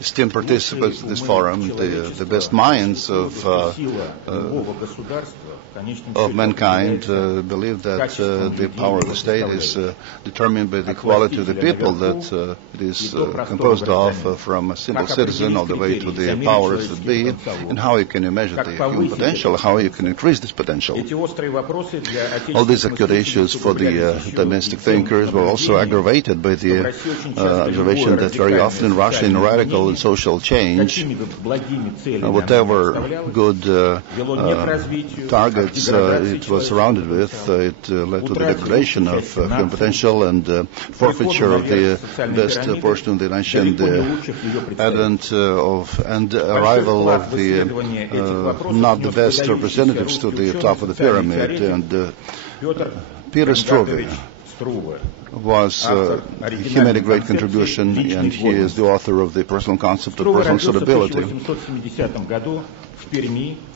esteemed participants in this forum, the best minds of mankind believe that the power of the state is determined by the quality of the people that it is composed of, from a simple citizen all the way to the powers that be, and how you can measure the human potential, how you can increase this potential. All these acute issues for the domestic thinkers were also aggravated by the observation that very often in Russia, in radical and social change, whatever good targets it was surrounded with, it led to the degradation of human potential and forfeiture of the best portion of the nation, the advent of and arrival of the not the best representatives to the top of the pyramid. And Peter Struve he made a great contribution, and he is the author of the personal concept of personal suitability.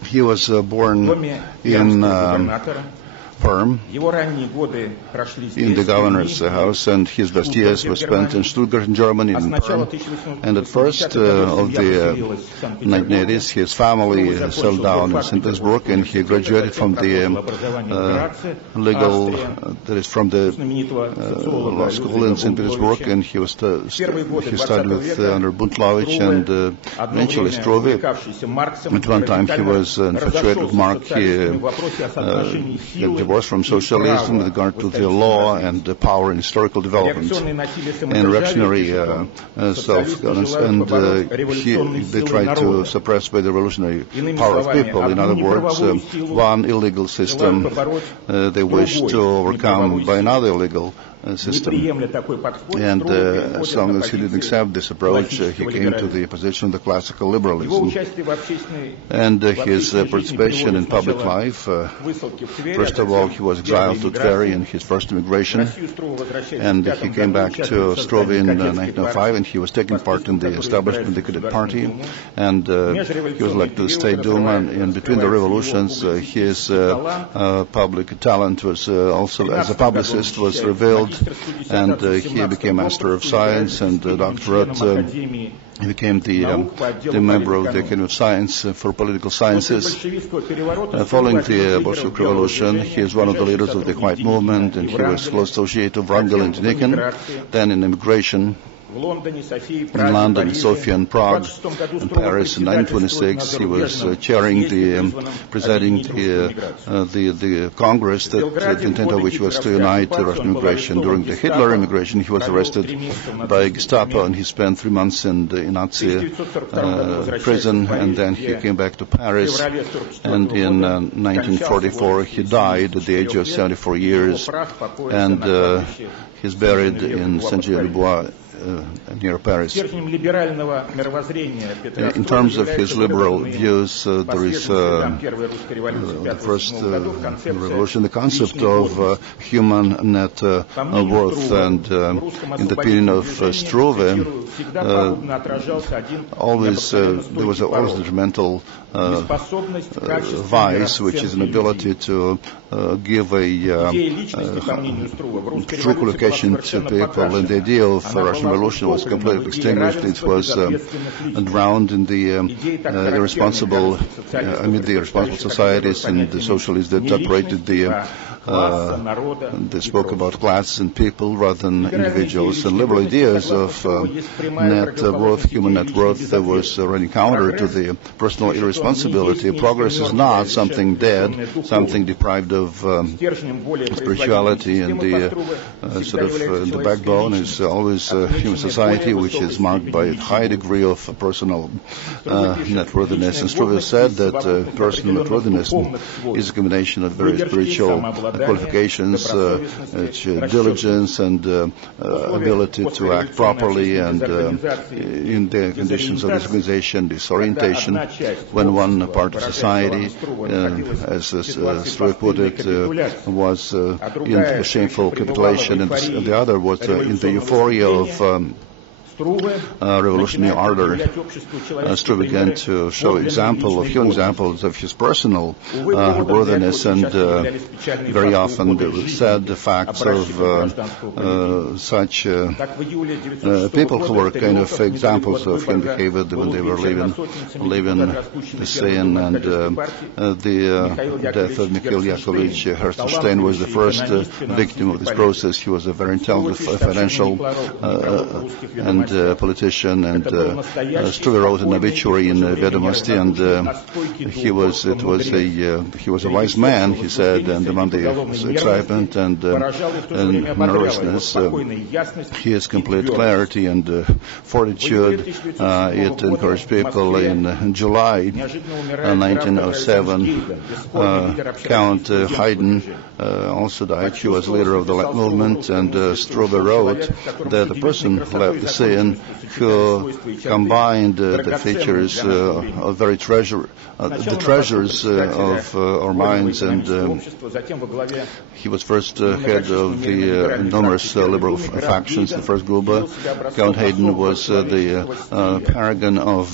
He was born in Perm, in the governor's house, and his best years were spent in Stuttgart, in Germany, in Perm. And at first of the 1980s, his family settled down in St. Petersburg, and he graduated from the from the law school in St. Petersburg, and he studied with under Buntlovich and eventually Struve. At one time, he was infatuated with Marx. He divorced from socialism with regard to the law and the power and historical development and reactionary self-governance, and they tried to suppress by the revolutionary power of people. In other words, one illegal system they wished to overcome by another illegal system. And as long as he didn't accept this approach, he came to the position of the classical liberalism. And his participation in public life, first of all, he was exiled to Tver in his first immigration, and he came back to Struve in 1905, and he was taking part in the establishment of the Cadet Party, and he was elected to the State Duma. And between the revolutions, his public talent was also, as a publicist, was revealed, and he became Master of Science and doctorate. He became the member of the Academy of Science for Political Sciences. Following the Bolshevik Revolution, he is one of the leaders of the White Movement, and he was close associate of Wrangel and Denikin. Then in immigration, in London, Sofia, and Prague, and Paris in 1926, he was presiding the Congress, the intent of which was to unite the Russian immigration. During the Hitler immigration, he was arrested by Gestapo, and he spent 3 months in the Nazi prison, and then he came back to Paris, and in 1944 he died at the age of 74 years, and he's buried in Saint-Jean-de-Bois, near Paris. In terms of his liberal views, there is the first revolution, the concept of human net worth, and in the opinion of Struve, there was always the mental vice, which is an ability to give a true qualification to people, and the idea of Russian Revolution was completely extinguished. It was drowned in the irresponsible societies and the socialists that operated they spoke about classes and people rather than individuals. And liberal ideas of net worth, human net worth, was running counter to the personal irresponsibility. Progress is not something dead, something deprived of spirituality, and the the backbone is always human society, which is marked by a high degree of personal net worthiness. And Struve said that personal net worthiness is a combination of very spiritual qualifications, diligence and ability to act properly, and in the conditions of this organization, this orientation, when one part of society, as Struve put it, was in shameful capitulation, and the other was in the euphoria of revolutionary ardor, Struve began to show examples of his personal worthiness, and very often the sad facts of such people who were kind of examples of human behavior when they were leaving the scene. And the death of Mikhail Yakovlevich Herzenstein was the first victim of this process. He was a very intelligent financial and politician, and Struve wrote an obituary in Vedomosti, and he was a wise man, he said, and among the excitement and nervousness, he has complete clarity and fortitude. It encouraged people. In July 1907, Count Haydn also died. He was leader of the Light movement, and Struve wrote that the person left the scene who combined the features of the treasures of our minds, and he was first head of the numerous liberal factions, the first Gruba. Count Haydn was the paragon of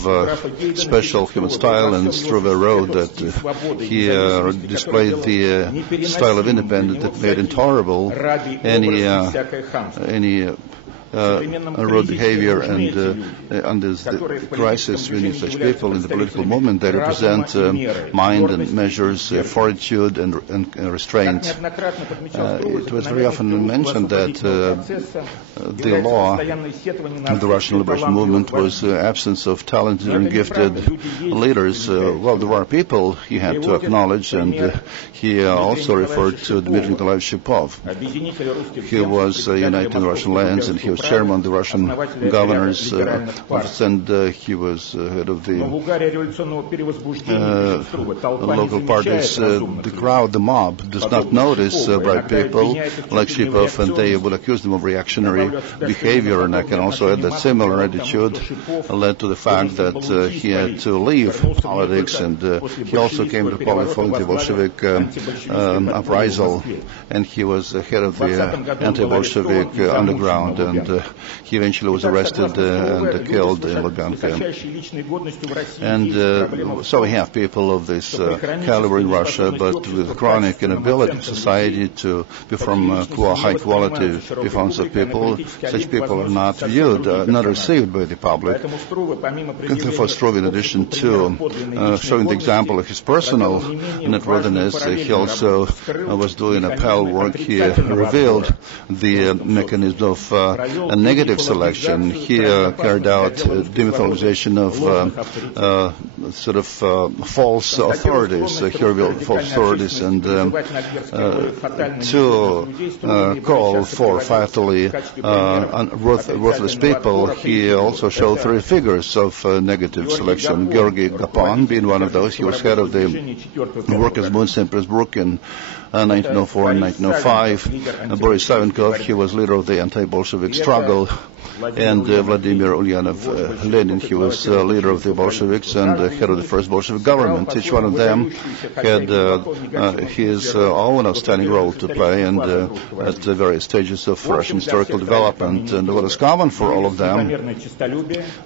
special human style, and Struve wrote that he displayed the style of independence that made intolerable any road behavior, and under the crisis we need such people in the political movement. They represent mind and measures, fortitude and restraint. It was very often mentioned that the law of the Russian liberation movement was absence of talented and gifted leaders. Well, there were people he had to acknowledge, and he also referred to Dmitry Nikolaevich Shipov. He was uniting the Russian lands, and he was chairman of the Russian governors office, and he was head of the local parties. The crowd, the mob, does not notice bright people like Shipov, and they would accuse them of reactionary behavior. And I can also add that similar attitude led to the fact that he had to leave politics, and he also came to power following the Bolshevik uprisal, and he was head of the anti-Bolshevik underground, and he eventually was arrested and killed in Luganka. And so we have people of this caliber in Russia, but with chronic inability of society to perform high quality performance of people. Such people are not viewed, not received by the public. And therefore, Struve, in addition to showing the example of his personal networthiness, he also was doing appel work. He revealed the mechanism of a negative selection. He carried out demythologization of false authorities. He revealed false authorities, and to call for fatally worthless people, he also showed three figures of negative selection. Georgy Gapan being one of those. He was head of the Workers' Movement in St. Petersburg in 1904 and 1905. Boris Savinkov, he was leader of the anti-Bolshevik struggle, and Vladimir Ulyanov Lenin, he was leader of the Bolsheviks and head of the first Bolshevik government. Each one of them had his own outstanding role to play, and at the various stages of Russian historical development. And what is common for all of them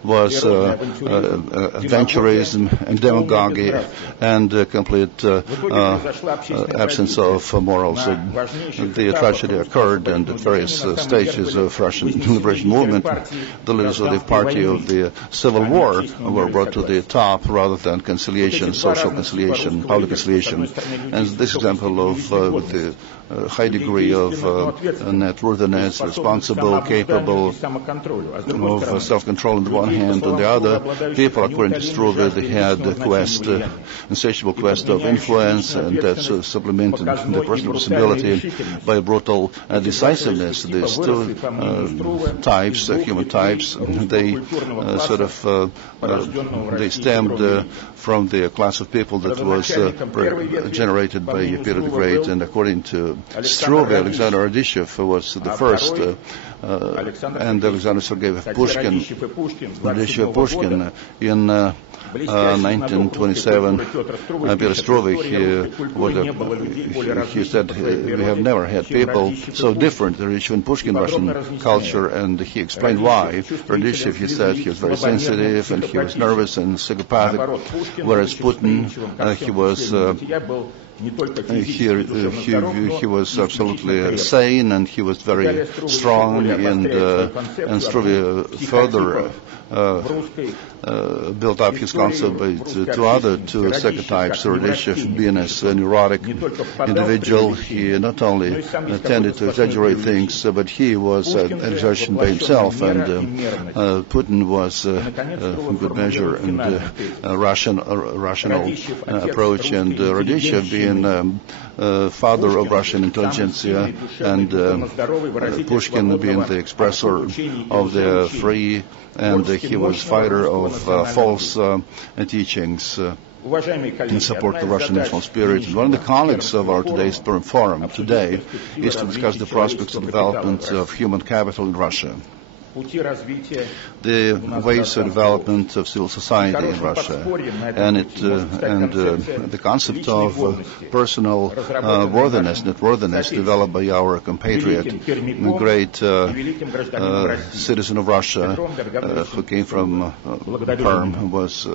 was adventurism and demagogy and complete absence of morals. The tragedy occurred, and at various stages of Russian liberation movement, the leaders of the party of the Civil War were brought to the top rather than conciliation, social conciliation, public conciliation. And this example of with the high degree of networthiness, responsible, capable of self-control on the one hand, on the other, people, according to Struve, they had a quest, insatiable quest of influence, and that's supplemented the personal possibility by brutal decisiveness. These two types, human types, they they stemmed from the class of people that was generated by Peter the Great, and according to Struve, Alexander Radishev was the first, and Alexander Sergeyevich Pushkin, Radishev Pushkin. In 1927, Peter Struve, he said, we have never had people so different, the Radishev and Pushkin Russian culture, and he explained why. Radishev, he said, he was very sensitive and he was nervous and psychopathic, whereas Putin, he was he was absolutely sane and he was very strong, and Struve further built up his concept by two other psychotypes. Radishev, being as a neurotic individual, he not only tended to exaggerate things, but he was an exaggeration by himself, and Putin was a good measure and a rational approach, and Radishev being father of Russian intelligentsia, and Pushkin being the expressor of the free, and he was fighter of false teachings in support of the Russian national spirit. And one of the colleagues of our today's forum today is to discuss the prospects of development of human capital in Russia, the ways of development of civil society in Russia, and the concept of personal worthiness, net worthiness, developed by our compatriot, a great citizen of Russia who came from Perm, who was